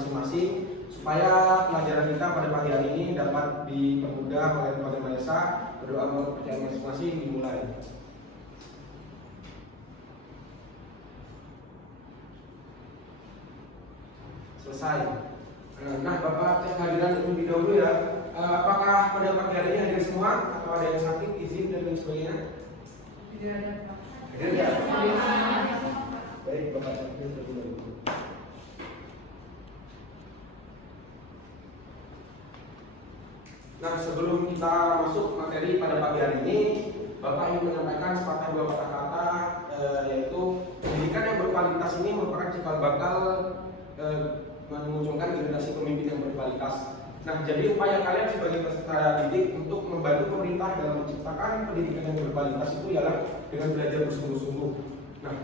masing-masing supaya pelajaran kita pada pagi hari ini dapat dipermudah oleh Tuhan Yang Maha Esa. Berdoa mohon kepercayaan masing-masing dimulai. Selesai. Nah, Bapak cek kehadiran terlebih dahulu ya. Apakah pada pagi hari ini hadir semua atau ada yang sakit, izin dan lain sebagainya? Tidak ada. Hadir ya? Baik, Bapak cek terlebih dahulu. Nah, sebelum kita masuk materi pada pagi hari ini, Bapak ingin menyampaikan sepatah dua kata-kata, yaitu pendidikan yang berkualitas ini merupakan cikal bakal memunculkan generasi pemimpin yang berkualitas. Nah, jadi upaya kalian sebagai peserta didik untuk membantu pemerintah dalam menciptakan pendidikan yang berkualitas itu ialah dengan belajar bersungguh-sungguh. Nah,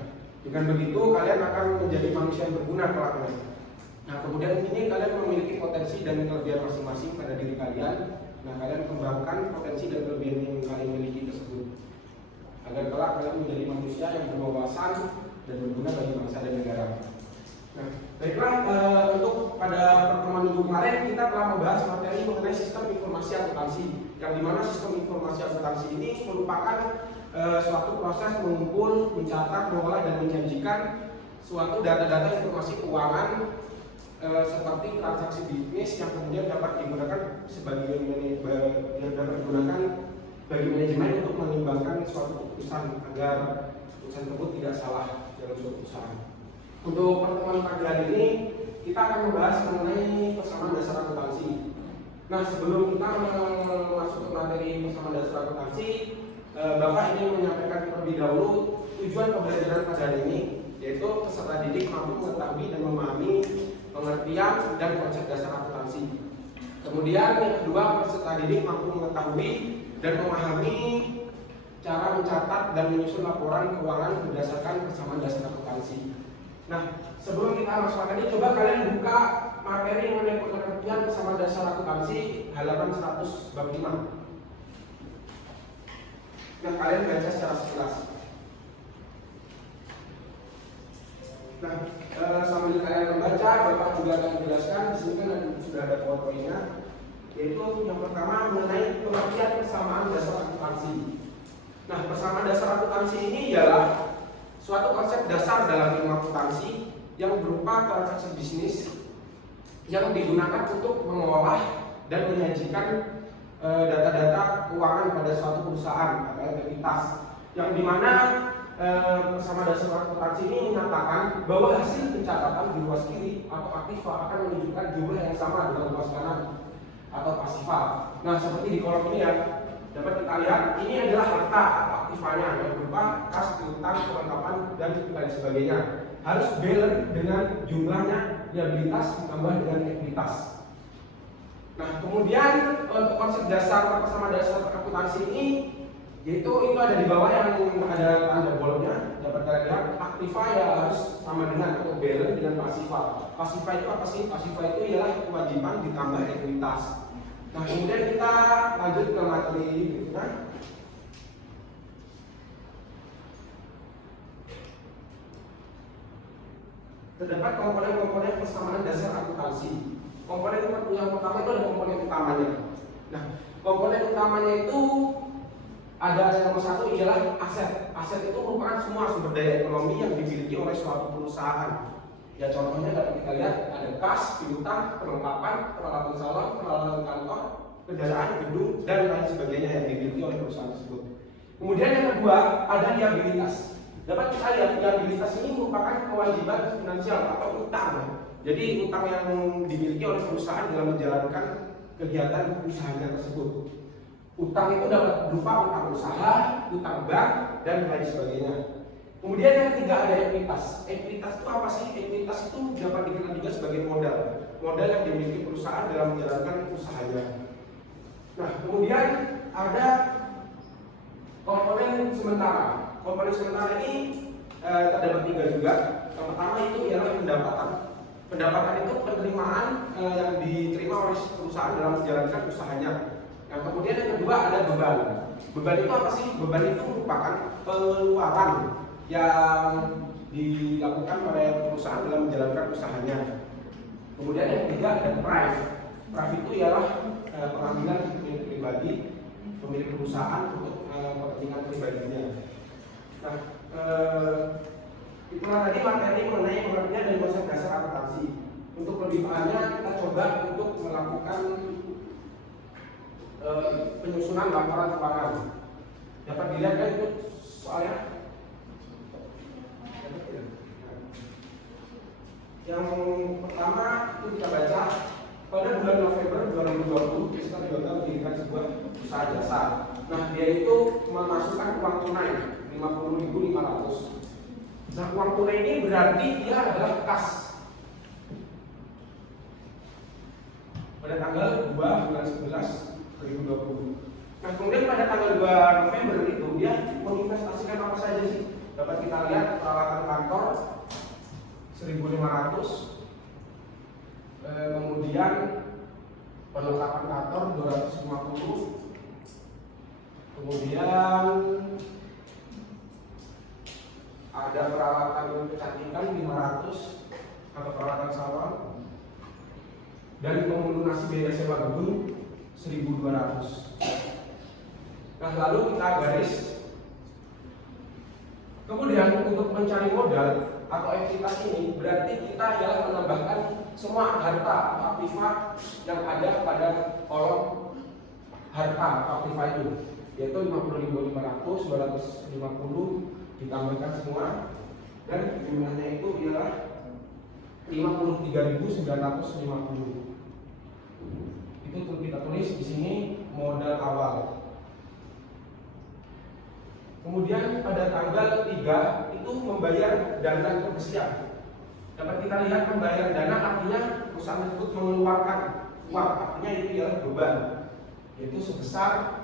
dengan begitu kalian akan menjadi manusia yang berguna kelak. Nah, kemudian ini kalian memiliki potensi dan kelebihan masing-masing pada diri kalian. Nah, kalian kembangkan potensi dan kelebihan yang kalian miliki tersebut agar kelak kalian menjadi manusia yang berwawasan dan berguna bagi bangsa dan negara. Nah, baiklah, untuk pada pertemuan minggu kemarin kita telah membahas materi mengenai sistem informasi akuntansi, yang dimana sistem informasi akuntansi ini merupakan suatu proses mengumpul, mencatat, mengolah dan menjanjikan suatu data-data informasi keuangan seperti transaksi bisnis yang kemudian dapat digunakan sebagai bagi manajemen untuk menimbangkan suatu keputusan agar keputusan tersebut tidak salah dalam suatu usaha. Untuk pertemuan pagi hari ini kita akan membahas mengenai persamaan dasar akuntansi. Nah, sebelum kita masuk ke materi persamaan dasar akuntansi, Bapak ingin menyampaikan terlebih dahulu tujuan pembelajaran pada hari ini, yaitu peserta didik mampu mengetahui dan memahami pengertian dan konsep dasar akuntansi. Kemudian yang kedua, peserta didik mampu mengetahui dan memahami cara mencatat dan menyusun laporan keuangan berdasarkan persamaan dasar akuntansi. Nah, sebelum kita masuk materi, coba kalian buka materi mengenai pengertian persamaan dasar akuntansi halaman 100 bab 5. Nah, kalian baca secara sekilas. Nah, sambil kalian membaca, Bapak juga akan menjelaskan. Di sini kan sudah ada poin-poinnya, yaitu yang pertama mengenai pengertian persamaan dasar akuntansi. Nah, persamaan dasar akuntansi ini ialah suatu konsep dasar dalam ilmu akuntansi yang berupa transaksi bisnis yang digunakan untuk mengolah dan menyajikan data-data keuangan pada suatu perusahaan atau entitas, yang dimana persamaan dasar akuntansi ini menyatakan bahwa hasil pencatatan di luas kiri atau aktiva akan menunjukkan jumlah yang sama dengan luas kanan atau pasifa. Nah, seperti di kolom ini ya, dapat kita lihat ini adalah harta atau aktivanya yang berupa kas, piutang, kelengkapan dan lain sebagainya. Harus balance dengan jumlahnya, liabilitas ditambah dengan ekuitas. Nah, kemudian untuk konsep dasar persamaan dasar akuntansi ini, yaitu itu ada di bawah yang ada tanda bolnya. Dapat kita lihat aktiva ya harus sama dengan atau balance dengan pasifa. Pasifa itu apa sih? Pasifa itu ialah kewajiban ditambah ekuitas. Nah, kemudian kita lanjut ke materi berikutnya. Terdapat komponen-komponen persamaan dasar akuntansi. Komponen yang pertama itu ada komponen utamanya. Nah, komponen utamanya itu ada yang nomor satu ialah aset. Aset itu merupakan semua sumber daya ekonomi yang dimiliki oleh suatu perusahaan. Ya, contohnya dapat kita lihat ada kas, piutang, perlengkapan, peralatan salon, peralatan kantor, kendaraan, gedung, dan lain sebagainya yang dimiliki oleh perusahaan tersebut. Kemudian yang kedua ada liabilitas. Dapat kita lihat liabilitas ini merupakan kewajiban finansial atau utang. Jadi utang yang dimiliki oleh perusahaan dalam menjalankan kegiatan usahanya tersebut. Utang itu dapat berupa utang usaha, utang bank, dan lain sebagainya. Kemudian yang ketiga ada ekuitas. Ekuitas itu apa sih? Ekuitas itu dapat dikenal juga sebagai modal. Modal yang dimiliki perusahaan dalam menjalankan usahanya. Nah, kemudian ada komponen sementara. Komponen sementara ini terdapat tiga juga. Yang pertama itu ialah pendapatan. Pendapatan itu penerimaan yang diterima oleh perusahaan dalam menjalankan usahanya. Yang kemudian yang kedua ada beban. Beban itu apa sih? Beban itu merupakan pengeluaran yang dilakukan oleh perusahaan dalam menjalankan usahanya. Kemudian yang ketiga ada prive. Prive itu ialah pengambilan milik pribadi, pemilik perusahaan untuk kepentingan pribadinya. Nah, itulah tadi materi mengenai pengertian dan konsep dasar akuntansi. Untuk lebih pahamnya kita coba untuk melakukan penyusunan laporan keuangan. Dapat dilihat kan itu soalnya. Yang pertama itu kita baca pada bulan November 2020 kita juga mendirikan sebuah usaha jasa. Nah, dia itu memasukkan uang tunai 50.500. Nah, uang tunai ini berarti dia adalah kas. Pada tanggal 2 bulan 11 2020. Nah, kemudian pada tanggal 2 November itu dia menginvestasikan apa saja sih? Dapat kita lihat peralatan kantor 1.500, kemudian perlengkapan kantor 250, kemudian ada peralatan kecantikan 500 atau peralatan salon, dan melunasi biaya sewa gedung 1.200. Nah, lalu kita garis. Kemudian untuk mencari modal atau entitas ini berarti kita adalah menambahkan semua harta atau aktiva yang ada pada kolom harta atau aktiva itu, yaitu 50.500, 250 ditambahkan semua, dan jumlahnya itu ialah 53.950. Itu kita tulis di sini modal awal. Kemudian pada tanggal 3 itu membayar dana kebersihan. Dapat kita lihat membayar dana artinya perusahaan tersebut mengeluarkan uang, artinya itu ialah beban, yaitu sebesar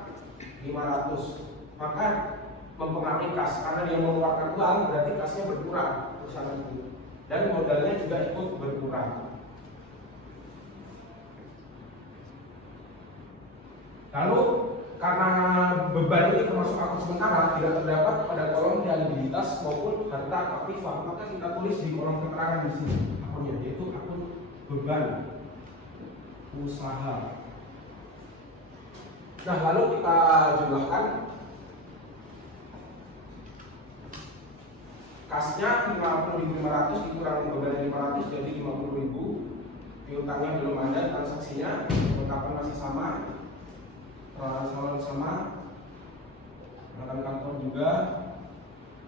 500. Maka mempengaruhi kas, karena dia mengeluarkan uang berarti kasnya berkurang perusahaan tersebut, dan modalnya juga ikut berkurang. Lalu karena beban ini termasuk akun sementara, tidak terdapat pada kolom liabilitas maupun harta aktiva, maka kita tulis di kolom keterangan di sini akunnya, yaitu akun beban usaha. Nah, lalu kita jumlahkan. Kasnya 50.500 dikurang bebannya 500 jadi 50.000. Piutangnya belum ada, transaksinya perlengkapan masih sama, peralatan sama, peralatan kantor juga,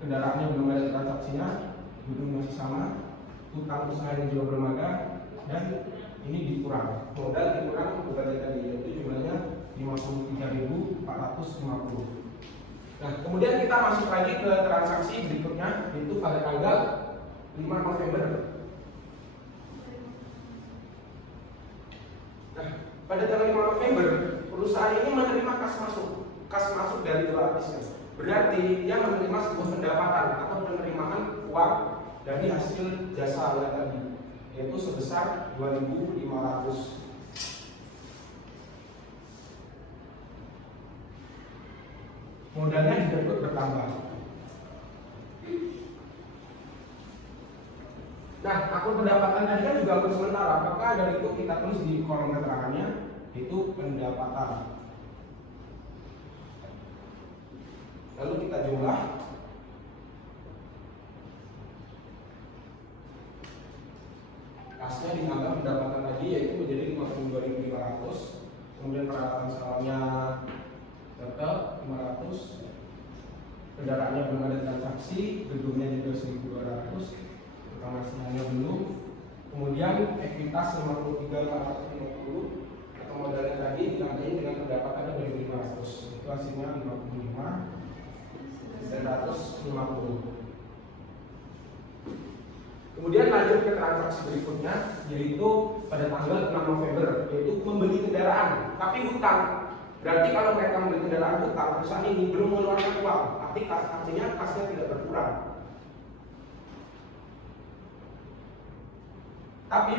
kendaraannya belum ada transaksinya, gedung masih sama, utang usahanya juga belum ada, dan ini dikurang, modal dikurang bebannya tadi, yaitu jumlahnya 53.450. Nah, kemudian kita masuk lagi ke transaksi berikutnya, yaitu pada tanggal 5 November. Nah, pada tanggal 5 November, perusahaan ini menerima kas masuk dari dua artisnya. Berarti dia menerima sebuah pendapatan atau penerimaan uang dari hasil jasa yang tadi, yaitu sebesar 2.500. Modalnya juga ikut bertambah. Nah, akun pendapatan tadi kan juga akun sementara, maka dari itu kita tulis di kolom keterangannya itu pendapatan. Lalu kita jumlah. Kasnya ditambah pendapatan tadi, yaitu menjadi 52.500. Kemudian peralatan salonnya tetap 500, kendaraannya belum ada transaksi, gedungnya juga 1.200, reklamasinya belum. Kemudian ekuitas 53.450 atau modalnya tadi ditambahin dengan pendapatannya 2.500, itu hasilnya 55.950. Kemudian lanjut ke transaksi berikutnya, yaitu pada tanggal 6 November, yaitu membeli kendaraan tapi hutang. Berarti kalau mereka membeli kendaraan hutang, perusahaan ini belum mengeluarkan uang, tapi artinya kasnya tidak berkurang. Tapi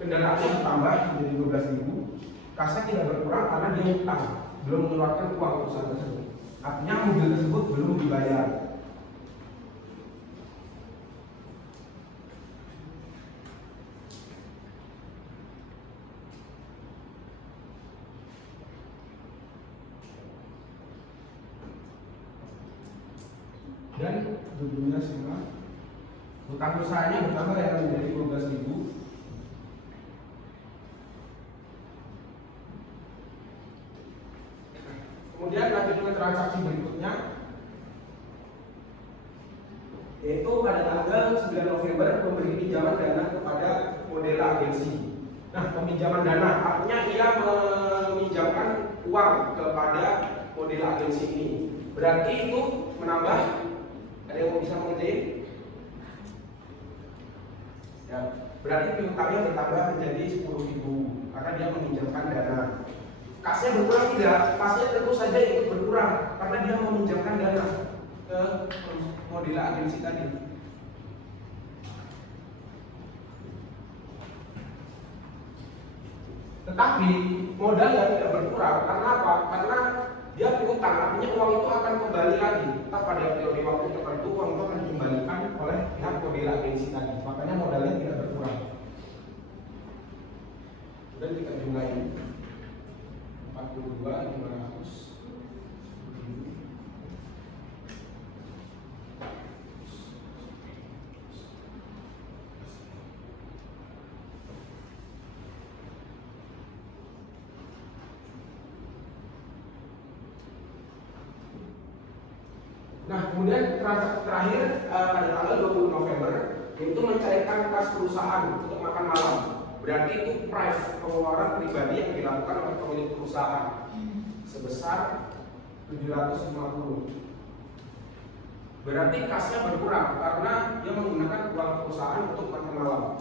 kendaraannya ditambah menjadi 12.000, kasnya tidak berkurang karena dia hutang, belum mengeluarkan uang perusahaan tersebut. Artinya mobil tersebut belum dibayar. Judulnya sama. Hutang perusahaannya bertambah yang menjadi 12.000. Kemudian lanjut dengan transaksi berikutnya, yaitu pada tanggal 9 November memberi pinjaman dana kepada model agensi. Nah, peminjaman dana artinya ia meminjamkan uang kepada model agensi ini. Berarti itu menambah, ada yang bisa mengerti? Ya, berarti piutangnya bertambah menjadi 10.000 karena dia meminjamkan dana. Kasnya berkurang tidak? Kasnya tentu saja ikut berkurang karena dia meminjamkan dana ke model agensi tadi. Tetapi modal yang tidak berkurang karena apa? Karena dia piutang, artinya uang itu akan kembali lagi. Entah pada periode waktu tertentu uang itu akan dikembalikan oleh pihak model agensi tadi. Makanya modalnya tidak berkurang. Dan kita jumlahin 42.500. Nah, kemudian transaksi terakhir pada tanggal 20 November yaitu mencairkan kas perusahaan untuk makan malam. Berarti itu price pengeluaran pribadi yang dilakukan oleh pemilik perusahaan sebesar 750. Berarti kasnya berkurang karena dia menggunakan uang perusahaan untuk makan malam.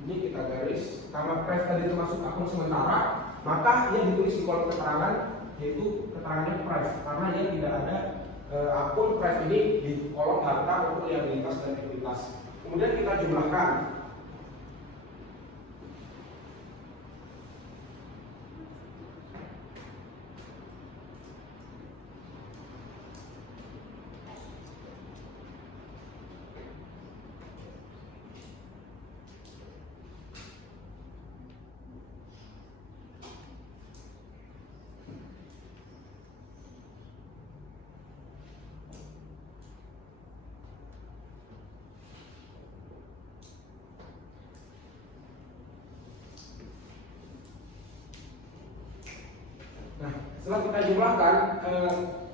Ini kita garis, karena price tadi termasuk akun sementara, maka ia ditulis di kolom keterangan, yaitu keterangannya price, karena dia tidak ada akun price ini di kolom harta maupun liabilitas dan ekuitas. Kemudian kita jumlahkan. Nah, setelah kita jumlahkan,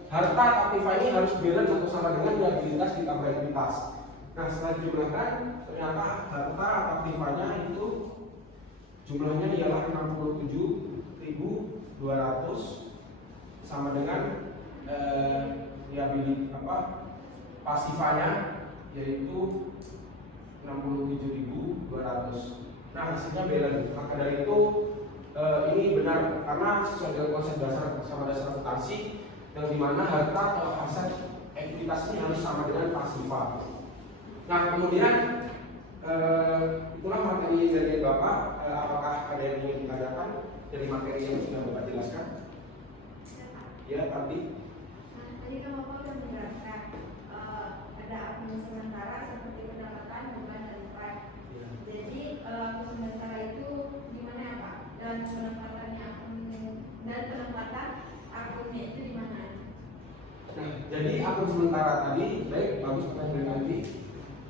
harta aktiva ini harus balance atau sama dengan liabilitas ditambah ekuitas. Nah, setelah dijumlahkan, ternyata harta aktivanya itu jumlahnya ialah 67.200 sama dengan liabilitas pasifanya yaitu 67.200. Nah, hasilnya balance. Maka dari itu ini benar karena sesuai dengan konsep dasar sama dasar akuntansi yang dimana harta atau aset ekuitas ini harus sama dengan pasifa. Nah, kemudian itulah materi dari Bapak. Apakah ada yang ingin ditanyakan dari materi yang sudah Bapak jelaskan? Ya, tadi. Tadi kan Bapak sudah menjelaskan ada akun sementara seperti pendapatan, beban, dan price. Ya. Jadi akun sementara itu gimana ya Pak? Dan penempatannya akunnya itu di mana? Nah, jadi akun sementara tadi, baik, bagus pertanyaan tadi.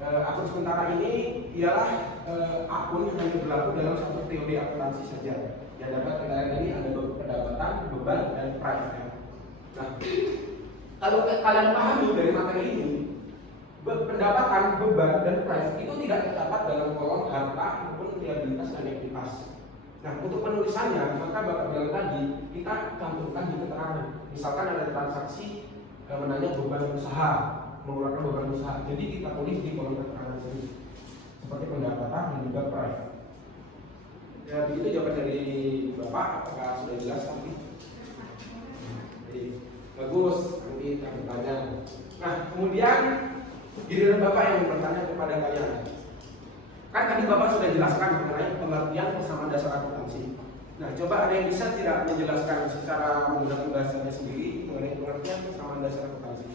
Akun sementara ini ialah akun yang hanya berlaku dalam satu periode akuntansi saja. Yang dapat kita lihat ini ada pendapatan, beban, dan price. Nah, kalau kalian pahami dari materi ini, pendapatan, beban, dan price itu tidak terdapat dalam kolom harta maupun liabilitas dan ekuitas. Nah, untuk penulisannya, maka Bapak bilang tadi, kita cantumkan di keterangan. Misalkan ada transaksi menanya beban usaha, mengeluarkan beban usaha. Jadi kita tulis di kolom keterangan sendiri. Seperti pendapatan dan juga price. Ya, begitu jawaban dari Bapak. Apakah sudah jelas nanti? Jadi, bagus, nanti kami tanya. Nah, kemudian giliran Bapak yang bertanya kepada kalian. Kan tadi Bapak sudah jelaskan mengenai pengertian persamaan dasar akuntansi. Nah, coba ada yang bisa tidak menjelaskan secara menggunakan bahasanya sendiri mengenai pengertian persamaan dasar akuntansi?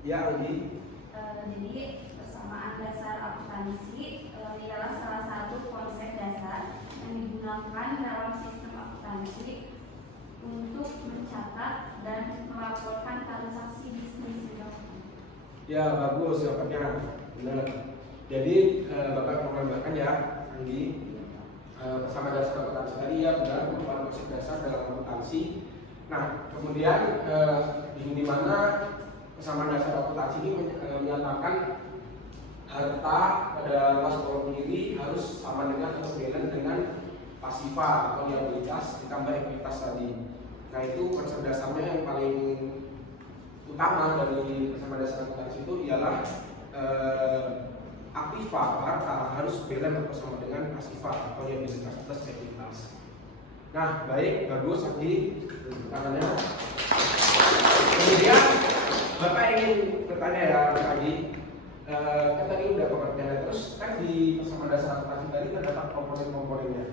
Ya, Anggi. Jadi persamaan dasar akuntansi ialah salah satu konsep dasar yang digunakan dalam sistem akuntansi untuk mencatat dan melaporkan transaksi bisnis. Ya, bagus jawabannya. Benar. Jadi Bapak menggambarkan ya, Anggi, persamaan dasar akuntansi tadi ya benar merupakan konsep dasar dalam akuntansi. Nah, kemudian di mana persamaan dasar akuntansi ini menyatakan harta pada luas kolom kiri harus sama dengan atau balance dengan pasifa atau liabilitas ditambah ekuitas tadi. Nah, itu konsep dasarnya yang paling utama dari persamaan dasar akuntansi itu ialah aktiva harta harus balance atau sama dengan pasifa atau liabilitas plus ekuitas. Nah, baik, bagus tadi pertanyaannya. Kemudian Bapak ingin bertanya ya tadi, kan tadi udah pengertiannya, terus kan di persamaan dasar akuntansi tadi terdapat komponen-komponennya.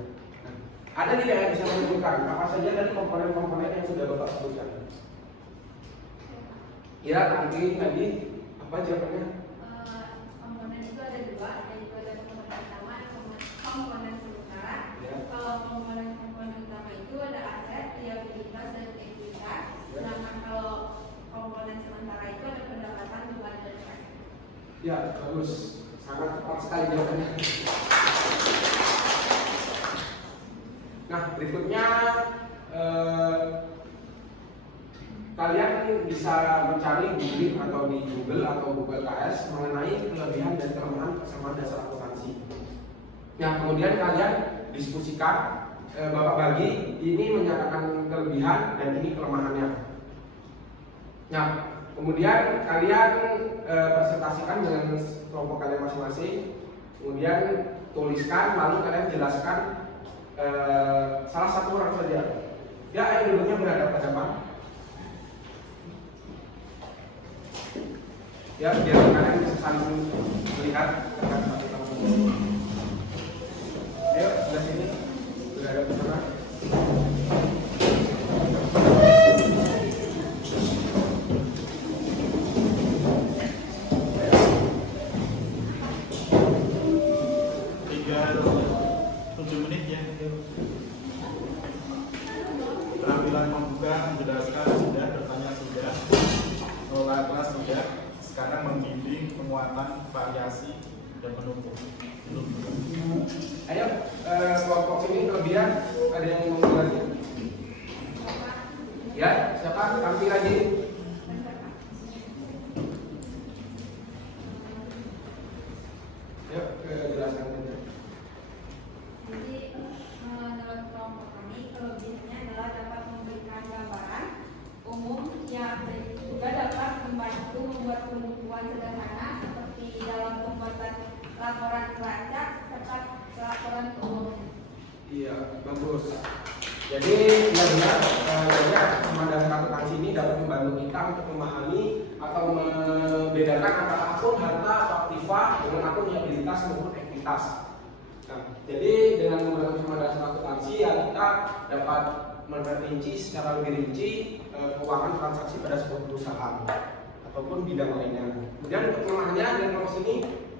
Nah, ada tidak yang bisa menyebutkan apa saja dari komponen-komponen yang sudah Bapak sebutkan? Ya, nanti tadi apa jawabannya? Komponen itu ada dua, yaitu ada komponen utama dan komponen sementara. Ya. Kalau komponen utama itu ada aset, liabilitas dan ekuitas. Sedangkan kalau komponen sementara itu ada pendapatan, beban dan nilai. Ya, bagus, sangat tepat sekali jawabannya. Nah, berikutnya kalian bisa mencari di atau di Google atau Google KS mengenai kelebihan dan kelemahan persamaan dasar akuntansi. Nah, kemudian kalian diskusikan, Bapak bagi ini menyatakan kelebihan dan ini kelemahannya. Nah, kemudian kalian presentasikan dengan kelompok kalian masing-masing, kemudian tuliskan, lalu kalian jelaskan salah satu orang saja. Ya, ayo duduknya berhadapan-hadapan. Ya, biar kalian bisa saling melihat dengan satu sama lain. Ayo, sebelah sini berhadapan-hadapan. Keterampilan membuka, menjelaskan sudah, bertanya sudah, mengelola kelas sudah. Sekarang membimbing, penguatan, variasi, dan menumpuk. Ayo, kelompok sini kelebihan ada yang mau lagi? Ya, siapa? Tampil lagi. Yuk, jelaskan saja. Jadi dalam kelompok kami kelebihannya adalah dapat memberikan gambaran umum yang juga dapat membantu membuat pembukuan sederhana seperti dalam pembuatan laporan neraca serta laporan keuangan. Iya, bagus. Jadi ya benar, persamaan dasar akuntansi ini dapat membantu kita untuk memahami atau membedakan antara akun harta atau aktiva dengan akun liabilitas maupun ekuitas. Nah, jadi dengan menggunakan persamaan dasar akuntansi ya kita dapat memperinci secara lebih rinci keuangan transaksi pada sebuah perusahaan ataupun bidang lainnya. Kemudian untuk kelemahannya dari kelompok sini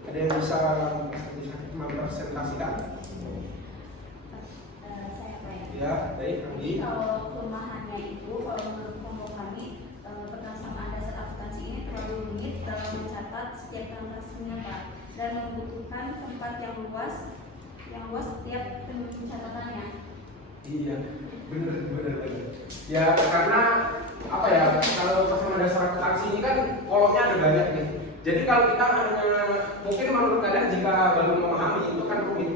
ada yang bisa mempresentasikan? Saya Pak ya. Ya, baik, Anggi. Kalau kelemahannya itu, kalau menurut kelompok kami, persamaan dasar akuntansi ini terlalu rumit dalam mencatat setiap transaksinya Pak, dan membutuhkan tempat yang luas setiap pencatatannya. Iya, benar. Ya karena apa ya? Kalau persamaan dasar akuntansi ini kan kolomnya ada banyak nih. Jadi kalau kita hanya mungkin menurut kalian jika baru memahami itu kan rumit.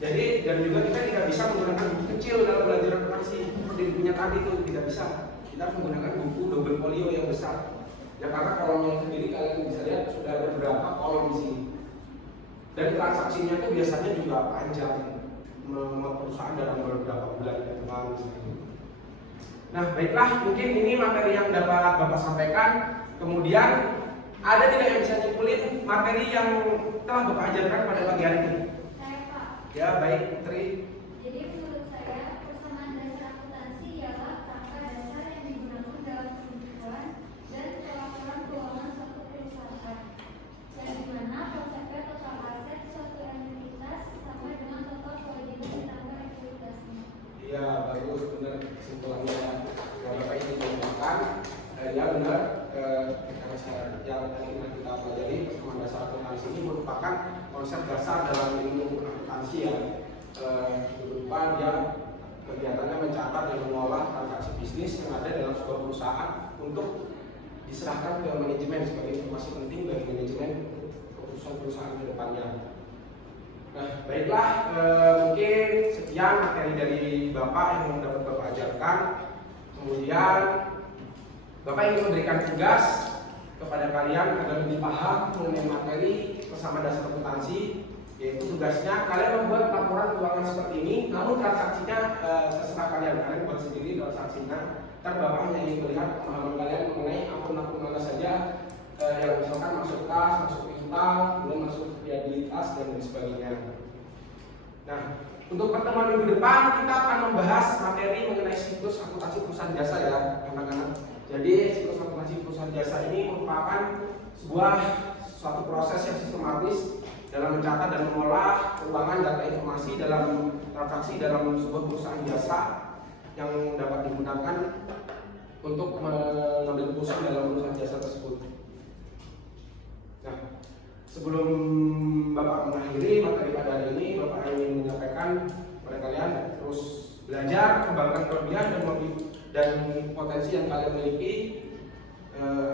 Jadi dan juga kita tidak bisa menggunakan buku kecil dalam belajar akuntansi seperti bukunya tadi itu tidak bisa. Kita harus menggunakan buku double folio yang besar. Ya karena kolomnya sendiri kalian bisa lihat sudah ada beberapa kolom di sini. Dan transaksinya itu biasanya juga panjang, perusahaan dalam beberapa bulan ke depan. Nah, baiklah, mungkin ini materi yang dapat Bapak sampaikan. Kemudian ada tidak yang bisa nyimpulin materi yang telah Bapak ajarkan pada pagi hari ini? Saya Pak. Ya, baik, Putri. akuntansi ini merupakan konsep dasar dalam ilmu akuntansi ya. Berupa dia kegiatannya mencatat dan mengolah transaksi bisnis yang ada dalam sebuah perusahaan untuk diserahkan ke manajemen sebagai informasi penting bagi manajemen keputusan perusahaan ke depannya. Nah, baiklah, mungkin sekian materi dari Bapak yang dapat Bapak ajarkan. Kemudian Bapak ingin memberikan tugas kepada kalian agar lebih paham mengenai materi bersama dasar akuntansi, yaitu tugasnya kalian membuat laporan keuangan seperti ini, namun transaksinya terserah kalian buat sendiri transaksinya. Ntar Bapak hanya ingin melihat pemahaman kalian mengenai akun-akun mana saja yang misalkan masuk kas, masuk piutang, kemudian masuk liabilitas dan lain sebagainya. Nah, untuk pertemuan minggu depan kita akan membahas materi mengenai siklus akuntansi perusahaan jasa ya, anak-anak. Jadi siklus akuntansi perusahaan jasa ini merupakan suatu proses yang sistematis dalam mencatat dan mengolah keuangan data informasi dalam transaksi dalam sebuah perusahaan jasa yang dapat digunakan untuk mengambil keputusan dalam perusahaan jasa tersebut. Nah, sebelum Bapak mengakhiri materi pada hari ini, Bapak ingin menyampaikan kepada kalian terus belajar, kembangkan kelebihan dan potensi yang kalian miliki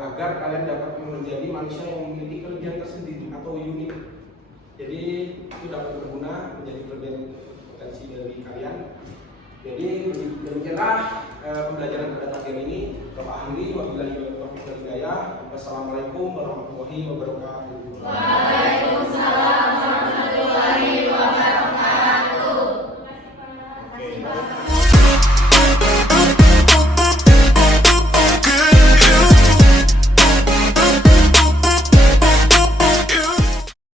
agar kalian dapat menjadi manusia yang memiliki kelebihan tersendiri atau unik. Jadi itu dapat berguna menjadi kelebihan potensi dari kalian. Jadi demikianlah pembelajaran pada pagi ini. Bapak akhiri, wabillahi taufiq wal hidayah. Wassalamualaikum warahmatullahi wabarakatuh.